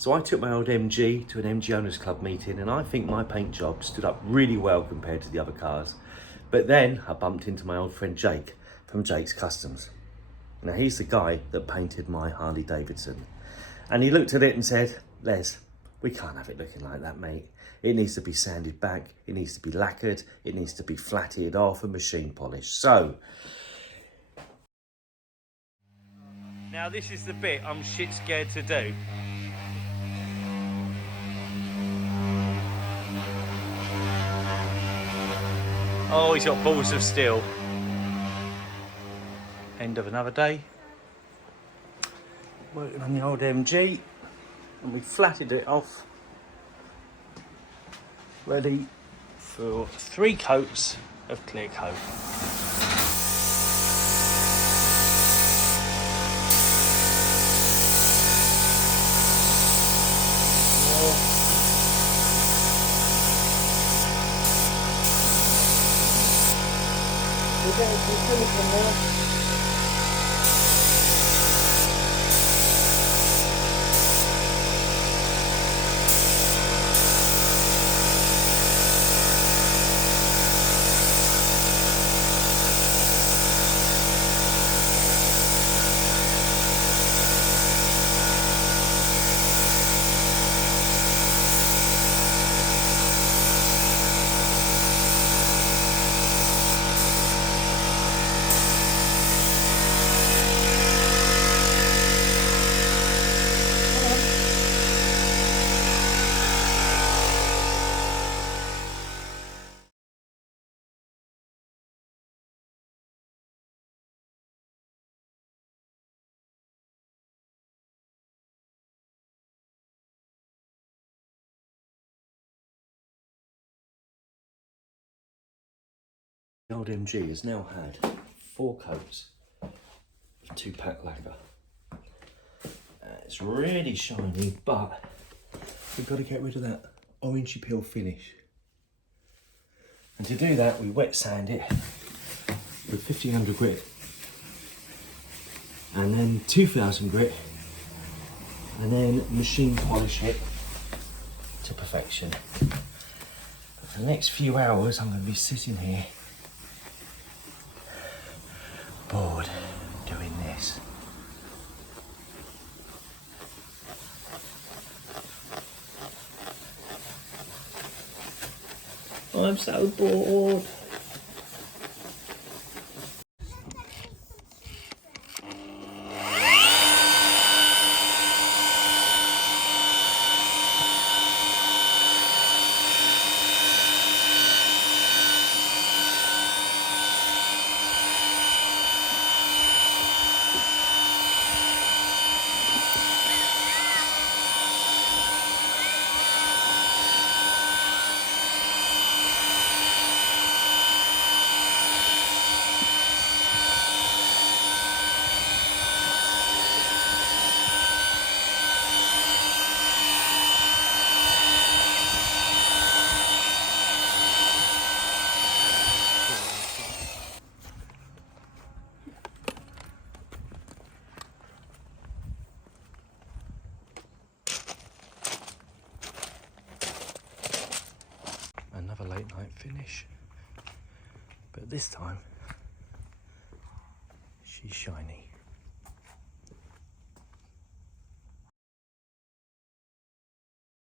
So I took my old MG to an MG Owners Club meeting, and I think my paint job stood up really well compared to the other cars. But then I bumped into my old friend Jake from Jake's Customs. Now he's the guy that painted my Harley Davidson. And he looked at it and said, Les, we can't have it looking like that, mate. It needs to be sanded back, it needs to be lacquered, it needs to be flatted off and machine polished. So, now this is the bit I'm shit scared to do. Oh, he's got balls of steel. End of another day. Working on the old MG, and we flatted it off. Ready for 3 coats of clear coat. We're getting some finish on there. The old MG has now had 4 coats of 2-pack lacquer. It's really shiny, but we've got to get rid of that orangey peel finish. And to do that, we wet sand it with 1500 grit, and then 2000 grit, and then machine polish it to perfection. But for the next few hours, I'm going to be sitting here bored doing this. I'm so bored. Another late night finish, but this time she's shiny.